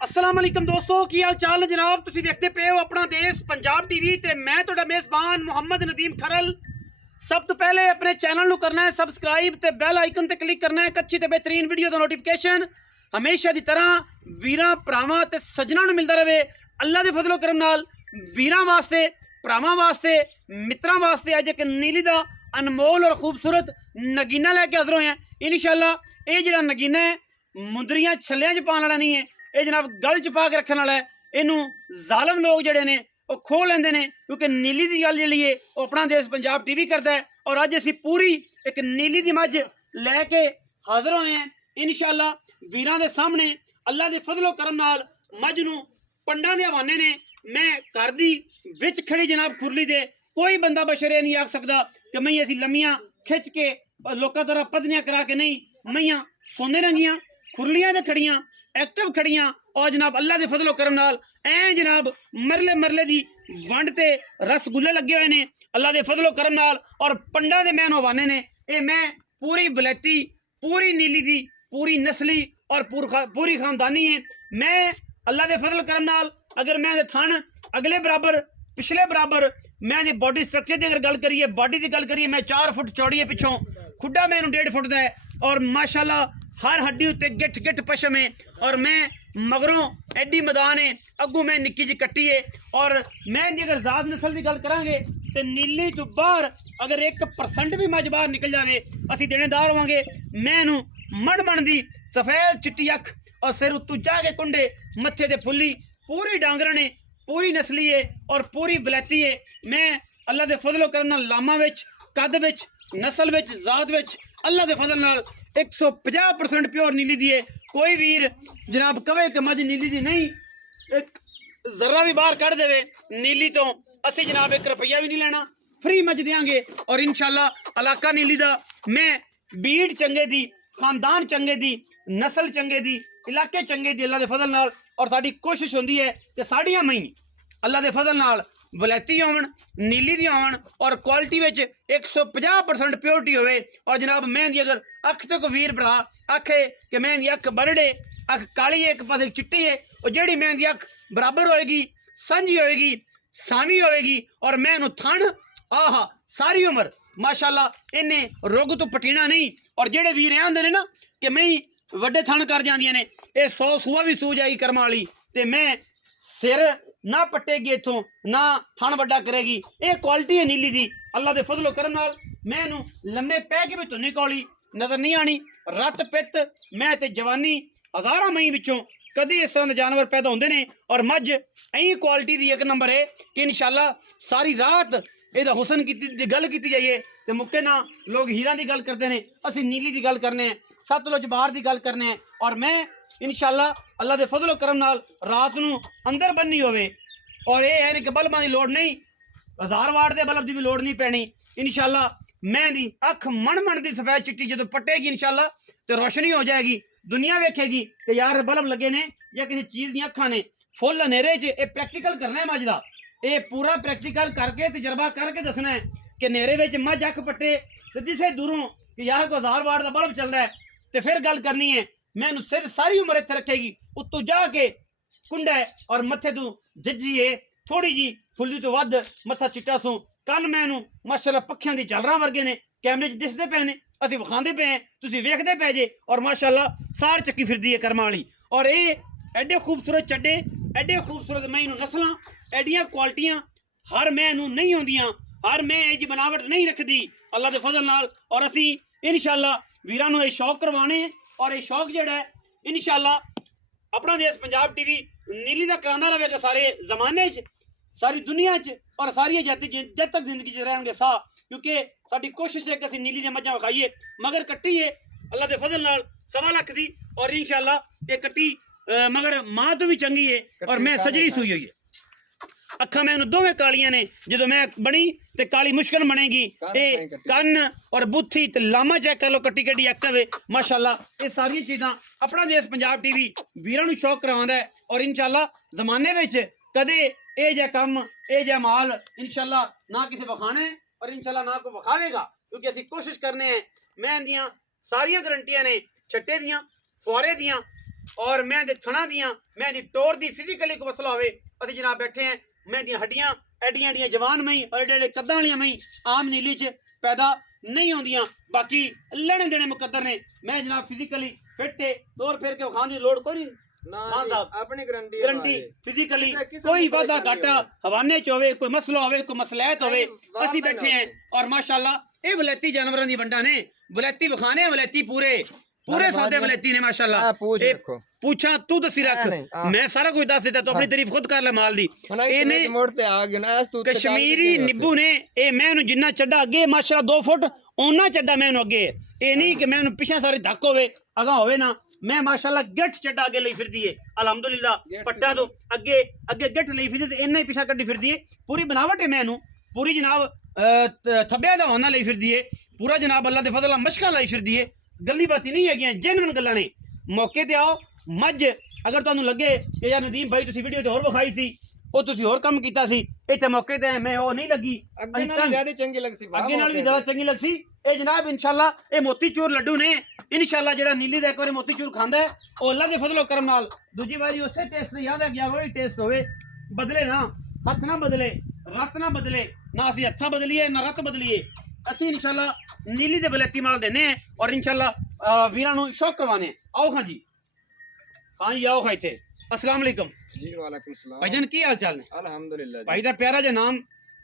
अस्सलाम वालेकुम दोस्तों की हाल चाल जनाब तुसी देखते पे हो अपना देश पंजाब टीवी ते मैं तुहाडा मेज़बान मोहम्मद नदीम खरल। सब तो पहले अपने चैनल नू करना है सबसक्राइब ते बेल आइकन ते क्लिक करना है। अच्छी ते बेहतरीन वीडियो दा नोटिफिकेशन हमेशा की तरह वीरां भरावां ते सज्जनां नू मिलदा रहे। अल्लाह दे फजलो करम नाल वीरां वास्ते भरावां वास्ते मित्रां वास्ते अज एक नीली दा अनमोल और खूबसूरत नगीना लैके हाज़र होए हैं इंशाअल्लाह। ये जिहड़ा नगीना है मुंदरियां छल्लियां च पाने वाला नहीं है, ये जनाब गल च पा के रखने वाला है। इनू जालम लोग जड़े ने वो खो लेंदे ने क्योंकि नीली की गल जी है वो अपना देश पंजाब टीवी करता है। और अज असी पूरी एक नीली की मझ लैके हाजिर होए हैं इंशाअल्लाह वीरां दे सामने। अल्लाह के फजलो करम नाल मझ नू पंडा दे हवाने ने मैं घर दी विच खड़ी जनाब खुरली दे कोई बंदा बशर नहीं आख सकता कि मई असी लम्मियां खिंच के लोगों तरह पदनियां करा के नहीं, मईयां सोने रंगियां खुरलियां ते खड़ियां एक्टिव खड़ियां। और जनाब अल्लाह के फजलो करम नाल ऐ जनाब मरले मरले दी वंड ते रसगुल्ले लगे हुए ने अल्लाह के फजलो करम नाल। और पंडा दे मैन हवाने ने ये मैं पूरी वलैती पूरी नीली दी पूरी नस्ली और पूरी खानदानी है। मैं अल्लाह के फजल करम नाल अगर मैं थन अगले बराबर पिछले बराबर मैं बॉडी स्ट्रक्चर की अगर गल करिए बॉडी की गल करिए मैं 4 फुट चौड़ी है, पिछों खुड्डा मैं 1.5 फुट का है और माशाल्लाह हर हड्डी उत्ते गिट गिट पशम है। और मैं मगरों एडी मैदान है अगू मैं निक्की जी कट्टी है। और मैं अगर जात नस्ल की गल करांगे तो नीली तो बाहर अगर 1% भी मज बाहर निकल जाए असी देनेदार होवांगे। मैं मण मण दी सफेद चिट्टी अख और सिर उत्तू जाके कुंडे मत्थे ते फुल्ली पूरी डांगर ने पूरी नस्ली है और पूरी वलैती है। मैं अल्लाह के फजलो करम नाल लामा विच कद विच नस्ल विच जात विच अल्लाह के फजल नाल 150% प्योर नीली दी है। कोई वीर जनाब कवे कि मज नीली दी नहीं, एक जरा भी बाहर कढ़ देवे नीली तो असी जनाब 1 रुपया भी नहीं लेना, फ्री मज देंगे। और इंशाअल्लाह इलाका नीली दा मैं बीड़ चंगे दी खानदान चंगे दी नस्ल चंगे दी इलाके चंगे दी अल्लाह के फजल नाल। और साडी कोशिश होंदी है कि साड़ियां मई अल्लाह के फजल नाल वलैती होवन नीली दी होवन और क्वालिटी विच 150% प्योरिटी होवे। और जनाब मैं दी अगर अख तो कोई वीर भरा आखे कि मैं दी अख बरड़े अख काली है एक पासे चिट्टी है और जेड़ी मैं दी अख बराबर होएगी सांझी होएगी सामी होएगी और मैं थन आहा सारी उम्र माशाल्लाह इन्हें रोग तो पटीना नहीं। और जेड़े वीर आंदे ने ना कि मई वड्डे थन कर जांदियां ने ये 100 सूआ भी सू जाएगी कर्म वाली ते मैं सिर ना पट्टेगी इथों ना थन वड्डा करेगी। ये क्वालिटी है नीली दी अल्लाह के फजलो करम नाल। मैं लम्बे पै के भी धुनी कौली नजर नहीं आनी रत पित मैं ते जवानी हज़ारां मई विचों कदी इस तरह के जानवर पैदा होंदे ने। और मझ ऐ क्वालिटी दी 1 नंबर है कि इंशाअल्लाह सारी रात ਇਹਦਾ हुसन की गल की जाइए तो मुक्के ना लोग हीरा की गल करते हैं असी नीली की गल करने सतलुज बाहर की गल करने। और मैं इंशाअल्लाह अल्लाह के फजलो करम नाल रात नू अंदर बन्नी होवे और ये है कि बल्बां की लोड़ नहीं 1000 वाट के बल्ब की भी लोड़ नहीं पैनी इंशाअल्लाह। मैं दी अख मण मण की सफेद चिट्टी जो पटेगी इंशाअल्लाह तो रोशनी हो जाएगी दुनिया वेखेगी कि यार बल्ब लगे ने या किसी चीज़ दी अखां ने फुल हनेरे च ये प्रैक्टिकल करना है मझ का ये पूरा प्रैक्टिकल करके तजर्बा करके दसना है कि नेरे विच मझ अख पट्टे तो जिसे दूरों कि यार को 1000 वाट का बल्ब चल रहा है तो फिर गल करनी है। मैं सिर सारी उम्र इत्थे रखेगी उत्तों जाके कुंडा है और मत्थे तू जज्जी है थोड़ी जी फुल्ली तो वध मत्था चिट्टा सू कन मैनू माशाअल्लाह पक्खियां दी झालरां वर्गे ने कैमरे च दिसदे पे ने असीं विखांदे पे हैं तुसीं वेखदे पे जे। और माशाअल्लाह सार चक्की फिरदी है कर्मां वाली और ये एडे खूबसूरत चड्डे एडे खूबसूरत मैं नस्लां एडियां क्वालिटियां हर मैं नहीं होंदियां हर मैं जी बनावट नहीं रखती अल्लाह के फजल नाल। और असी इंशाअल्लाह वीरां नूं ये शौक करवाने और ये शौक जिहड़ा है इंशाअल्लाह अपना देश पंजाब टीवी नीली दा करांदा रहेगा सारे जमाने च सारी दुनिया च और सारी जद तक जिंदगी च रहेंगे साह क्योंकि साडी कोशिश है कि असीं नीली दी मझां विखाईए मगर कट्टी है अल्लाह के फजल नाल 1.25 लाख दी और इंशाअल्लाह ये कट्टी मगर मां तो भी चंगी है और मैं सजरी सूई हुई है अखा मैं दोवें कालियां ने जो मैं बनी तो काली मुश्किल बनेगी। ये कन और बुथी ते लामा चेक कर लो कट्टी कट्टी एक्टिव है माशाअल्लाह। ये सारी चीज़ां अपना देश पंजाब टीवी वीरां नूं शौक करवांदा है और इंशाअल्लाह जमाने विच कदे ये जा कम ये जा माल इंशाअल्लाह ना किसी विखाने और इंशाअल्लाह ना कोई विखावेगा क्योंकि असीं कोशिश करने हैं। मैं दियां सारियां गारंटियां ने छट्टे दियां फुआरे दियां ਔਰ ਮੈਂ ਦੇ ਥਣਾ ਦੀਆਂ ਮੈਂ ਦੀ ਟੋਰ ਦੀ ਫਿਜ਼ੀਕਲੀ ਕੋਈ ਮਸਲਾ ਹੋਵੇ ਅਸੀਂ ਜਨਾਬ ਬੈਠੇ ਹਾਂ ਮੈਂ ਦੀਆਂ ਹੱਡੀਆਂ ਐਡੀਆਂ ਐਡੀਆਂ ਜਵਾਨ ਮਈ ਔਰ ਏਡੇ ਏਡੇ ਕੱਦਾਂ ਵਾਲੀਆਂ ਮਈ ਆਮ ਨੀਲੀ 'ਚ ਪੈਦਾ ਨਹੀਂ ਹੁੰਦੀਆਂ ਬਾਕੀ ਲੈਣੇ ਦੇਣੇ ਮੁਕੱਦਰ ਨੇ ਮੈਂ ਜਨਾਬ ਫਿਜ਼ੀਕਲੀ ਫਿੱਟ ਹੈ ਤੋਰ ਫਿਰ ਕੇ ਖਾਣ ਦੀ ਲੋੜ ਕੋਈ ਨਹੀਂ ਖਾਨ ਸਾਹਿਬ ਆਪਣੀ ਗਰੰਟੀ ਫਿਜ਼ੀਕਲੀ ਕੋਈ ਵਾਦਾ ਘਾਟਾ ਹਵਾਨੇ ਚ ਹੋਵੇ ਕੋਈ ਮਸਲਾ ਹੋਵੇ ਕੋਈ ਮਸਲਹਿਤ ਹੋਵੇ ਅਸੀਂ ਬੈਠੇ ਹਾਂ ਔਰ ਮਾਸ਼ਾਅੱਲਾ ਇਹ ਵਲੈਤੀ ਜਾਨਵਰਾਂ ਦੀ ਵੰਡਾ ਨੇ ਵਲੈਤੀ ਵਿਖਾਣੇ ਵਲੈਤੀ पूरे सौदे वलेती ने माशाल्लाह पूछा तू दसी रख मैं सारा कुछ दस देता तू अपनी तारीफ खुद कर ले माल दी कश्मीरी निब्बू ने ए मैं जिन्ना चड्डा अगे माशाल्लाह 2 फुट ओना चड्डा मैं अगे ये नहीं कि मैं पिछा सारी धक होवे अगा होवे ना मैं माशाल्लाह गठ चड्डा अगे लई फिरदी है अल्हम्दुलिल्लाह पट्टा तो अगे अगे गठ लई फिरदी ते इन्ना ही पिछा कड्डी फिरदी है पूरी बनावट है मैनू पूरी जनाब थब्बिया दा होना लई फिरदी है पूरा जनाब अल्लाह दे फजल नाल मशका लई फिरदी है गल्ली बाती नहीं है जेन्युइन गल्लां ने मौके ते आओ मझ अगर तुहानू लगे कि यार नदीम भाई तुसी वीडियो ते होर विखाई सी ਉਹ ਤੁਸੀਂ ਹੋਰ ਕੰਮ ਕੀਤਾ ਸੀ ਇੱਥੇ ਮੌਕੇ ਤੇ ਮੈਂ ਉਹ ਨਹੀਂ ਲੱਗੀ ਅੱਗੇ ਨਾਲ ਜ਼ਿਆਦਾ ਚੰਗੀ ਲੱਗ ਸੀ ਅੱਗੇ ਨਾਲ ਵੀ ਜ਼ਿਆਦਾ ਚੰਗੀ ਲੱਗ ਸੀ ਇਹ ਜਨਾਬ ਇਨਸ਼ਾਅੱਲਾ ਇਹ ਮੋਤੀਚੂਰ ਲੱਡੂ ਨੇ ਇਨਸ਼ਾਅੱਲਾ ਜਿਹੜਾ ਨੀਲੀ ਦਾ ਇੱਕ ਵਾਰੀ ਮੋਤੀਚੂਰ ਖਾਂਦਾ ਉਹ ਅੱਲਾ ਦੇ ਫਜ਼ਲੋ ਕਰਮ ਨਾਲ ਦੂਜੀ ਵਾਰੀ ਉਸੇ ਟੇਸਟ ਤੇ ਯਾਦ ਆ ਗਿਆ ਉਹ ਹੀ ਟੇਸਟ ਹੋਵੇ ਬਦਲੇ ਨਾ ਹੱਥ ਨਾ ਬਦਲੇ ਰੱਤ ਨਾ ਬਦਲੇ ਨਾ ਅਸੀਂ ਹੱਥਾਂ ਬਦਲੀਏ ਨਾ ਰੱਤ ਬਦਲੀਏ ਅਸੀਂ ਇਨਸ਼ਾਅੱਲਾ ਨੀਲੀ ਦੇ ਬਲੈਤੀ ਮਾਲ ਦੇਨੇ ਔਰ ਇਨਸ਼ਾਅੱਲਾ ਵੀਰਾਂ ਨੂੰ ਸ਼ੌਕ ਕਰਵਾਣੇ ਆਓ ਖਾਂ ਜੀ ਆਓ ਖਾਂ ਇੱਥੇ अस्सलाम वालेकुम जी वालेकुम सलाम भाईजान की हाल चाल ने अल्हम्दुलिल्लाह भाई दा प्यारा जो नाम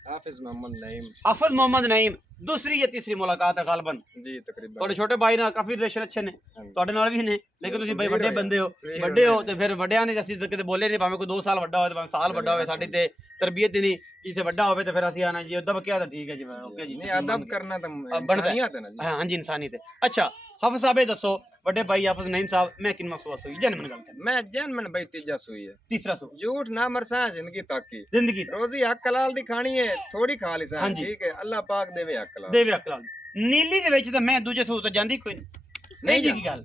हाफिज मोहम्मद नईम मोहम्मद नईम दूसरी या तीसरी मुलाकात है गालबन जी तकरीबन ਤੁਹਾਡੇ ਛੋਟੇ ਭਾਈ ਨਾਲ ਕਾਫੀ ਰਿਲੇਸ਼ਨ ਅੱਛੇ ਨੇ ਤੁਹਾਡੇ ਨਾਲ ਵੀ ਨੇ ਲੇਕਿਨ ਤੁਸੀਂ ਭਾਈ ਵੱਡੇ ਬੰਦੇ ਹੋ ਤੇ ਫਿਰ ਵੱਡਿਆਂ ਨੇ ਅਸੀਂ ਕਿਤੇ ਬੋਲੇ ਨਹੀਂ ਭਾਵੇਂ ਕੋਈ 2 ਸਾਲ ਵੱਡਾ ਹੋਵੇ ਤੇ ਭਾਵੇਂ ਸਾਲ ਵੱਡਾ ਹੋਵੇ ਸਾਡੀ ਤੇ ਤਰਬੀਅਤ ਹੀ ਨਹੀਂ ਜਿੱਥੇ ਵੱਡਾ ਹੋਵੇ ਤੇ ਫਿਰ ਅਸੀਂ ਆਣਾ ਜੀ ਅਦਬ ਕਿਹਾ ਤਾਂ ਠੀਕ ਹੈ ਜੀ ਓਕੇ ਜੀ ਨਹੀਂ ਅਦਬ ਕਰਨਾ ਤਾਂ ਇਨਸਾਨੀਅਤ ਹੈ ਨਾ ਜੀ ਹਾਂ ਜੀ ਇਨਸਾਨੀਅਤ ਹੈ ਅੱਛਾ ਹਾਫਿਜ਼ ਸਾਹਿਬ ਇਹ ਦੱਸੋ ਵੱਡੇ ਭਾਈ ਹਾਫਿਜ਼ ਨईम साहब मैं किन मसवा सुई जेनमन गल कर मैं जेनमन भाई तीजा सुई है तीसरा सु झूठ ना मरसा जिंदगी ताकी जिंदगी रोजी हक हलाल दी खानी है थोड़ी खा ली सा ठीक है अल्लाह पाक देवे हक हलाल नीली दे विच ते मैं दूजे सू तो जांदी कोई नहीं जी की गल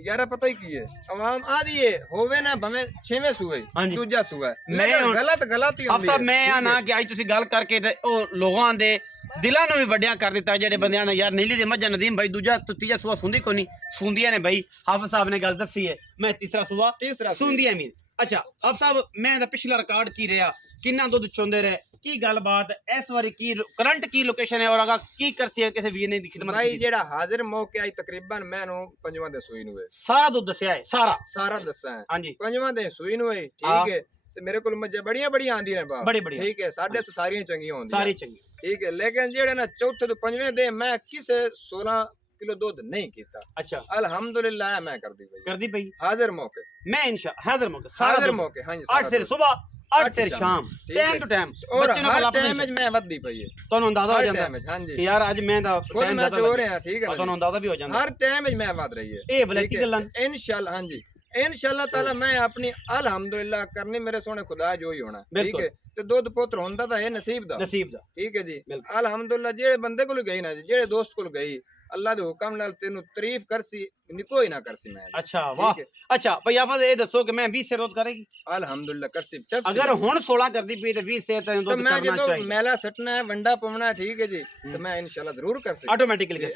यार पता ही की है आवाम आदी है होवे ना भवे 6वें सूए दूजा सूआ मैं गलत ही हाफिज साहब मैं आ ना कि आज तुसी गल करके ते ओ लोगां दे दिलों ਨੂੰ ਵੀ ਵੱਡਿਆਂ ਕਰ ਦਿੱਤਾ ਜਿਹੜੇ ਬੰਦਿਆਂ ਨੇ ਯਾਰ ਨੀਲੀ ਦੇ ਮੱਝਾਂ ਨਦੀਮ ਭਾਈ ਦੂਜਾ ਤੀਜਾ ਸੂਆ ਸੁੰਦੀ ਕੋਈ ਨਹੀਂ ਸੁੰਦੀਆਂ ਨੇ ਭਾਈ ਹਾਫਿਜ਼ ਸਾਹਿਬ ਨੇ ਗੱਲ ਦੱਸੀ ਹੈ ਮੈਂ ਤੀਸਰਾ ਸੂਆ ਸੁੰਦੀਆਂ ਮੀਨ ਅੱਛਾ ਹਾਫਿਜ਼ ਸਾਹਿਬ ਮੈਂ ਦਾ ਪਿਛਲਾ ਰਿਕਾਰਡ ਕੀ ਰਿਹਾ ਕਿੰਨਾ ਦੁੱਧ ਚੋਂਦੇ ਰਹੇ ਕੀ ਗੱਲਬਾਤ ਇਸ ਵਾਰੀ ਕੀ ਕਰੰਟ ਕੀ ਲੋਕੇਸ਼ਨ ਹੈ ਔਰ ਅਗਾ ਕੀ ਕਰਤੀ ਹੈ ਕਿਸੇ ਵੀਰ ਨੇ ਦੀ ਖਿਦਮਤ ਭਾਈ ਜਿਹੜਾ ਹਾਜ਼ਰ ਮੌਕੇ ਆਈ ਤਕਰੀਬਨ ਮੈਨੂੰ ਪੰਜਵਾਂ ਦੇ ਸੂਈ ਨੂੰ ਹੈ ਸਾਰਾ ਦੁੱਧ ਦੱਸਿਆ ਹੈ ਸਾਰਾ ਦੱਸਿਆ ਹੈ ਹਾਂਜੀ ਪੰਜਵਾਂ ਦੇ ਸੂਈ ਨੂੰ ਹੈ ਠੀਕ ਹੈ ਤੇ ਮੇਰੇ ਕੋਲ ਮੱਝਾਂ ਬੜੀਆਂ ਆਂਦੀਆਂ ਨੇ ਬਾਪ ਬੜੀ ਠੀਕ ਹੈ ਸਾਡੇ ਤੋਂ ਸਾਰੀਆਂ ਚੰਗੀਆਂ ਹੁੰਦੀਆਂ ਸਾਰੀ ਚੰਗੀ ਠੀਕ ਹੈ ਲੇਕਿਨ ਜਿਹੜੇ ਨਾ ਚੌਥੇ ਤੋਂ ਪੰਜਵੇਂ ਦੇ ਮੈਂ ਕਿਸੇ 16 किलो दूध नहीं कीता अच्छा अल्हम्दुलिल्लाह मैं कर दी भाई हाजिर मौके मैं हाजिर मौके हां जी 8 से सुबह 8 से शाम टाइम टू टाइम और हर टाइम में मैं वधी पई है ਤੁਹਾਨੂੰ ਅੰਦਾਜ਼ਾ ਹੋ ਜਾਂਦਾ हां जी ਕਿ ਯਾਰ ਅੱਜ ਮੈਂ ਦਾ ਟਾਈਮ ਜ਼ਿਆਦਾ ਹੋ ਰਿਹਾ ਠੀਕ ਹੈ ਤੁਹਾਨੂੰ ਅੰਦਾਜ਼ਾ ਵੀ ਹੋ ਜਾਂਦਾ ਹਰ ਟਾਈਮ ਵਿੱਚ ਮੈਂ ਵਧ ਰਹੀ ਹੈ ਇਹ ਬਲੈਕੀ ਗੱਲਾਂ इंशाल्लाह हां जी इंशाल्लाह ताला मैं अपनी अल्हम्दुलिल्लाह करनी मेरे सोने खुदा जो ही होना ठीक है ਤੇ ਦੁੱਧ ਪੁੱਤਰ ਹੁੰਦਾ ਤਾਂ ਇਹ ਨਸੀਬ ਦਾ ਠੀਕ ਹੈ ਜੀ ਅਲਹਮਦੁਲਿਲਾ ਜਿਹੜੇ ਬੰਦੇ ਕੋਲ ਗਈ ਨਾ ਜਿਹੜੇ ਦੋਸਤ ਕੋਲ ਗਈ ਅੱਲਾ ਦੇ ਹੁਕਮ ਨਾਲ ਤੈਨੂੰ ਤਾਰੀਫ ਕਰਸੀ ਨਿਕੋ ਹੀ ਨਾ ਕਰਸੀ ਮੈਂ ਅੱਛਾ ਵਾਹ ਅੱਛਾ ਭਈ ਆਫਜ਼ ਇਹ ਦੱਸੋ ਕਿ ਮੈਂ 20 ਸੇ ਰੋਜ਼ ਕਰੇਗੀ ਅਲਹਮਦੁਲਿਲਾ ਕਰਸੀ ਅਗਰ ਹੁਣ 16 ਕਰਦੀ ਪਈ ਤੇ 20 ਸੇ ਤੈਨੂੰ ਦੁੱਧ ਕਰਨਾ ਚਾਹੀਦਾ ਮੈਂ ਜਦੋਂ ਮੈਲਾ ਸੱਟਣਾ ਹੈ ਵੰਡਾ ਪਾਉਣਾ ਠੀਕ ਹੈ ਜੀ ਤੇ ਮੈਂ ਇਨਸ਼ਾਅੱਲਾ ਜ਼ਰੂਰ ਕਰਸੀ ਆਟੋਮੈਟਿਕਲੀ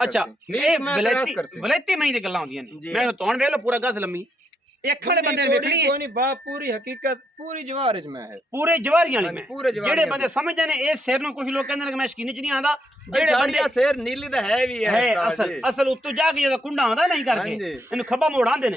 ਅੱਛਾ ਇਹ ਬਲੈਤੀ ਮੈਂ ਦੀ ਗੱਲਾਂ ਹੁੰਦੀਆਂ ਨੇ ਮੈਂ ਤੋਣ ਵੇਖ ਲੋ ਪੂਰਾ ਗਜ਼ ਲੰਮੀ एक खड़े बंदे देखनी कोई नहीं बाप पूरी हकीकत पूरी जवार च मैं है पूरे जवारियां वाली में जेड़े बंदे समझदे ने ए शेर नु कुछ लोग कहंदे ने कि मैं शकीनी च नहीं आंदा जेड़े बंदे शेर नीली दा है भी है असल उत्तो जाके जदा कुंडा आंदा नहीं करके इनु खब्बा मोड़ आंदे ने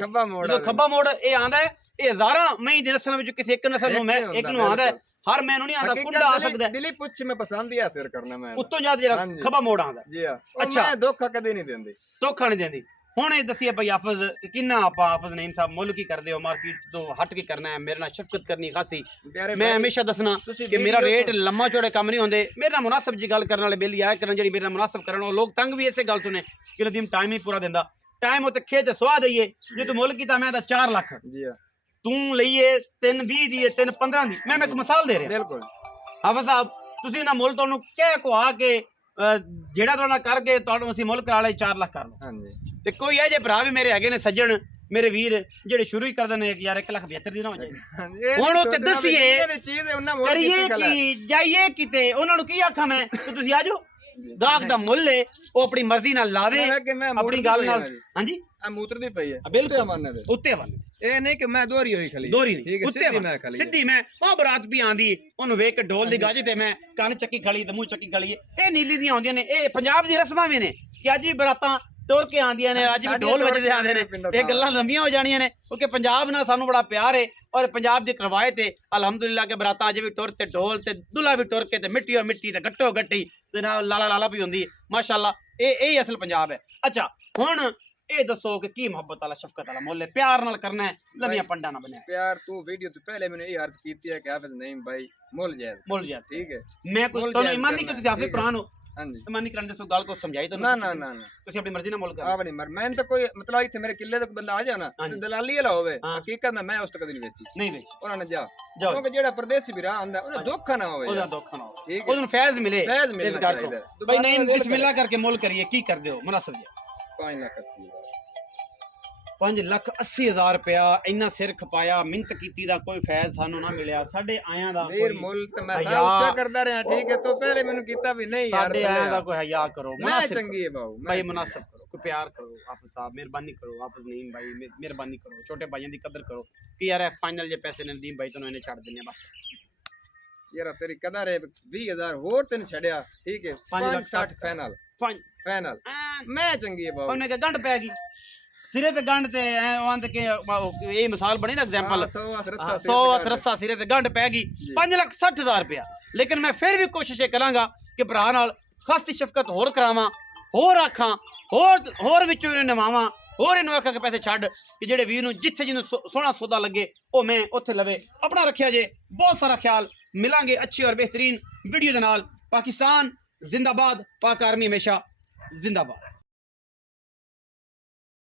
खब्बा मोड़ ए आंदा है ए हजारां मई दी नस्ल विच किसी एक नस्ल नु मैं एक नु आंदा है हर मैनू नहीं आंदा कुंडा आ सकदा दिली पुछ में पसंद ही शेर करना मैं उत्तो जाके जरा खब्बा मोड़ आंदा जी हां अच्छा मैं धोखा कदे नहीं देंदी धोखा नहीं देंदी ਹੁਣ ਇਹ ਦੱਸਿए भाई हाफिज किन्ना आपा हाफिज नईम साहब मुल की करदे हो मार्केट तो हट के करना है मेरे नाल शफकत करनी खासी मैं हमेशा दसना कि मेरा रेट लम्मा चौड़े कम नहीं होंदे मेरे नाल मुनासिब जी गल करन वाले बेली आया करन जेडी मेरे नाल मुनासिब करन वो लोग तंग भी इसे गल तो ने कि नदीम टाइम नहीं पूरा देंदा टाइम होते खेत सुहा दईए जे तू मुल कीता मैं 4 लाख जी हां तू लईए 320 दी 315 दी मैं एक मिसाल दे रहा बिल्कुल हाफिज साहब तुसी ना मुल तोनु कह को आके ਜਿਹੜਾ ਤੁਹਾਡਾ ਕਰਕੇ ਤੁਹਾਨੂੰ ਅਸੀਂ ਮੁੱਲ ਕਰਾ ਲਈ 4 ਲੱਖ ਕਰ ਲਓ ਹਾਂਜੀ ਤੇ ਕੋਈ ਇਹ ਜੇ ਭਰਾ ਵੀ ਮੇਰੇ ਹੈਗੇ ਨੇ ਸੱਜਣ ਮੇਰੇ ਵੀਰ ਜਿਹੜੇ ਸ਼ੁਰੂ ਹੀ ਕਰਦੇ ਨੇ ਕਿ ਯਾਰ 1,72,000 ਦੀ ਨਾ ਹੋ ਜਾਏ ਹੁਣ ਉਹ ਤੇ ਦਸੀਏ ਕਰੀਏ ਕਿ ਜਾਈਏ ਕਿਤੇ ਉਹਨਾਂ ਨੂੰ ਕੀ ਆਖਾਂ ਮੈਂ ਕਿ ਤੁਸੀਂ ਆ ਜਾਓ ਗਾਹਕ ਦਾ ਮੁੱਲ ਹੈ ਉਹ ਆਪਣੀ ਮਰਜ਼ੀ ਨਾਲ ਲਾਵੇ ਕਿ ਮੈਂ ਆਪਣੀ ਗੱਲ ਨਾਲ ਹਾਂਜੀ ਆ ਮੂਤਰ ਦੀ ਪਈ ਹੈ ਬਿਲਕੁਲ ਮੰਨਦੇ ਉੱਤੇ ਵੱਲ ਇਹ ਨਹੀਂ ਕਿ ਮੈਂ ਦੋਹਰੀ ਹੋਈ ਖਲੀ ਦੋਹਰੀ ਠੀਕ ਨਹੀਂ ਹੈ ਉੱਤੇ ਸਿੱਧੀ ਵੱਲ ਮੈਂ ਖਲੀ ਸਿੱਧੀ ਮੈਂ ਉਹ ਬਰਾਤ ਵੀ ਆਂਦੀ ਉਹਨੂੰ ਵੇਖ ਕੇ ਢੋਲ ਦੀ ਗਾਜੇ ਤੇ ਮੈਂ ਕੰਨ ਚੱਕੀ ਖਲੀ ਤੇ ਮੂੰਹ ਚੱਕੀ ਖਲੀ ਇਹ ਨੀਲੀ ਦੀਆਂ ਆਉਂਦੀਆਂ ਨੇ ਇਹ ਪੰਜਾਬ ਦੀ ਰਸਮਾਂ ਵੀ ਨੇ ਕਿ ਅੱਜ ਵੀ ਬਰਾਤਾਂ ਤੁਰ ਕੇ ਆਂਦੀਆਂ ਨੇ ਅੱਜ ਵੀ ਢੋਲ ਵੱਜਦੇ ਆਂਦੇ ਨੇ ਇਹ ਗੱਲਾਂ ਲੰਬੀਆਂ ਹੋ ਜਾਣੀਆਂ ਨੇ ਕਿਉਂਕਿ ਪੰਜਾਬ ਨਾਲ ਸਾਨੂੰ ਬੜਾ ਪਿਆਰ ਹੈ ਔਰ ਪੰਜਾਬ ਦੀ ਰਵਾਇਤ ਹੈ ਅਲਹਮਦੁਲਿਲਾ ਕੇ ਬਰਾਤਾਂ ਅੱਜ ਵੀ ਟੁਰ ਤੇ ਢੋਲ ਤੇ ਦੁਲਾ ਵੀ ਟੁਰ ਕੇ ਤੇ ਮਿੱਟੀ ਮਿੱਟੀ ਤੇ ਗੱਟੋ ਗੱਟੀ ਤੇ ਨਾਲ ਲਾਲਾ ਲਾਲਾ ਵੀ ਹੁੰਦੀ ਹੈ ਮਾਸ਼ਾਅੱਲਾ ਇਹ ਅਸਲ ਪੰਜਾਬ ਹੈ ਅੱਛਾ ਹੁਣ ਇਹ ਦੱਸੋ ਕਿ ਕੀ ਮੁਹੱਬਤ ਵਾਲਾ ਸ਼ਫਕਤ ਵਾਲਾ ਮੁੱਲ ਹੈ ਪਿਆਰ ਨਾਲ ਕਰਨਾ ਹੈ ਲੰਮੀਆਂ ਪੰਡਾ ਨਾ ਬਣਿਆ ਪਿਆਰ ਤੂੰ ਵੀਡੀਓ ਤੋਂ ਪਹਿਲੇ ਮੈਨੂੰ ਇਹ ਅਰਜ਼ ਕੀਤੀ ਹੈ ਕਿ ਹਾਫਿਜ਼ ਨਈਮ ਭਾਈ ਮੁੱਲ ਜਾਇਜ਼ ਠੀਕ ਹੈ ਮੈਂ ਕੁਝ ਤੁਹਾਨੂੰ ਇਮਾਨ ਨਹੀਂ ਕਿ ਤੁਸੀਂ ਹਾਫਿਜ਼ ਕੁਰਾਨ ਹੋ ਹਾਂਜੀ ਇਮਾਨ ਨਹੀਂ ਕਰਨ ਦੱਸੋ ਗੱਲ ਕੋ ਸਮਝਾਈ ਨਾ ਤੁਹਾਨੂੰ ਨਾ ਤੁਸੀਂ ਆਪਣੀ ਮਰਜ਼ੀ ਨਾਲ ਮੁੱਲ ਕਰ ਆਪਣੀ ਮੈਂ ਤਾਂ ਕੋਈ ਮਤਲਬ ਇੱਥੇ ਮੇਰੇ ਕਿੱਲੇ ਤੱਕ ਬੰਦਾ ਆ ਜਾਣਾ ਤੇ ਦਲਾਲੀ ਵਾਲਾ ਹੋਵੇ ਹਕੀਕਤ ਮੈਂ ਉਸ ਤੱਕ ਨਹੀਂ ਵੇਚੀ ਨਹੀਂ ਵੇਚੀ ਉਹਨਾਂ ਨੇ ਜਾ ਕਿਉਂਕਿ ਜਿਹੜਾ ਪਰਦੇਸੀ ਵੀਰਾ ਆਂਦਾ ਉਹਨੂੰ ਦੁੱਖ ਨਾ ਹੋਵੇ ਉਹਦਾ ਦੁੱਖ ਨਾ ਹੋਵੇ ਠੀਕ ਹੈ ਉਹਨੂੰ ਫੈਜ਼ ਮਿਲੇ ਫੈਜ਼ ਮਿਲਣਾ ਚਾਹੀਦਾ ਭਾਈ ਨਹੀਂ ਬਿਸਮਿਲ੍ਲਾ ਕਰਕੇ ਮੁੱਲ ਕਰੀਏ ਕੀ ਕਰਦੇ ਹੋ ਮੁਨਾਸਬ ਜੀ 5,80,000 ਰੁਪਇਆ ਇੰਨਾ ਸਿਰ ਖਪਾਇਆ ਮਿਹਨਤ ਕੀਤੀ ਦਾ ਕੋਈ ਫੈਜ਼ ਸਾਨੂੰ ਨਾ ਮਿਲਿਆ ਸਾਡੇ ਆਇਆਂ ਦਾ ਵੀਰ ਮੁੱਲ ਤੇ ਮੈਂ ਸਾਰਾ ਉੱਚਾ ਕਰਦਾ ਰਿਹਾ ਠੀਕ ਹੈ ਤੋਂ ਪਹਿਲੇ ਮੈਨੂੰ ਕੀਤਾ ਵੀ ਨਹੀਂ ਯਾਰ ਸਾਡੇ ਆਇਆਂ ਦਾ ਕੋਈ ਹਯਾ ਕਰੋ ਮੈਂ ਚੰਗੀ ਹੈ ਬਾਊ ਭਾਈ ਮੁਨਾਸਬ ਕਰੋ ਕੋਈ ਪਿਆਰ ਕਰੋ ਆਪ ਸਾਹਿਬ ਮਿਹਰਬਾਨੀ ਕਰੋ ਆਪ ਨਹੀਂ ਭਾਈ ਮਿਹਰਬਾਨੀ ਕਰੋ ਛੋਟੇ ਭਾਈਆਂ ਦੀ ਕਦਰ ਕਰੋ ਕਿ ਯਾਰ ਫਾਈਨਲ ਜੇ ਪੈਸੇ ਨੇ ਨਦੀਮ ਭਾਈ ਤੁਹਾਨੂੰ ਇਹਨੇ ਛੱਡ ਦਿੰਨੇ ਬਸ ਯਾਰ ਤੇਰੀ ਕਦਰ ਹੈ 20,000 ਹੋਰ ਤੈਨੂੰ ਛੱਡਿਆ ਠੀਕ ਹੈ 5,60 ਫਾਈਨਲ ਮੈਂ ਚੰਗੀ ਹੈ ਬਾਊ ਉਹਨੇ ਕਿ ਗੰਢ ਪੈ ਗਈ ਸਿਰੇ ਤੇ ਗੰਢ ਤੇ ਆਂਦ ਕੇ ਇਹ ਮਿਸਾਲ ਬਣੀ ਨਾ ਐਗਜ਼ਾਮਪਲ 100 ਰੱਸਾ ਸਿਰੇ ਤੇ ਗੰਢ ਪੈ ਗਈ 5,60,000 ਰੁਪਇਆ ਲੇਕਿਨ ਮੈਂ ਫਿਰ ਵੀ ਕੋਸ਼ਿਸ਼ ਕਰਾਂਗਾ ਕਿ ਭਰਾ ਨਾਲ ਖਾਸੀ ਸ਼ਫਕਤ ਹੋਰ ਕਰਾਵਾਂ ਹੋਰ ਆਖਾਂ ਹੋਰ ਵਿੱਚੋਂ ਇਹਨੂੰ ਨਵਾਵਾਂ ਹੋਰ ਇਹਨੂੰ ਆਖਾਂ ਕਿ ਪੈਸੇ ਛੱਡ ਕਿ ਜਿਹੜੇ ਵੀਰ ਨੂੰ ਜਿੱਥੇ ਜਿਹਨੂੰ ਸੋਹਣਾ ਸੌਦਾ ਲੱਗੇ ਉਹ ਮੈਂ ਉੱਥੇ ਲਵੇ ਆਪਣਾ ਰੱਖਿਆ ਜੇ ਬਹੁਤ ਸਾਰਾ ਖਿਆਲ ਮਿਲਾਂਗੇ ਅੱਛੀ ਔਰ ਬਿਹਤਰੀਨ ਵੀਡੀਓ ਦੇ ਨਾਲ ਪਾਕਿਸਤਾਨ ਜ਼ਿੰਦਾਬਾਦ ਪਾਕ ਆਰਮੀ ਹਮੇਸ਼ਾ ਜ਼ਿੰਦਾਬਾਦ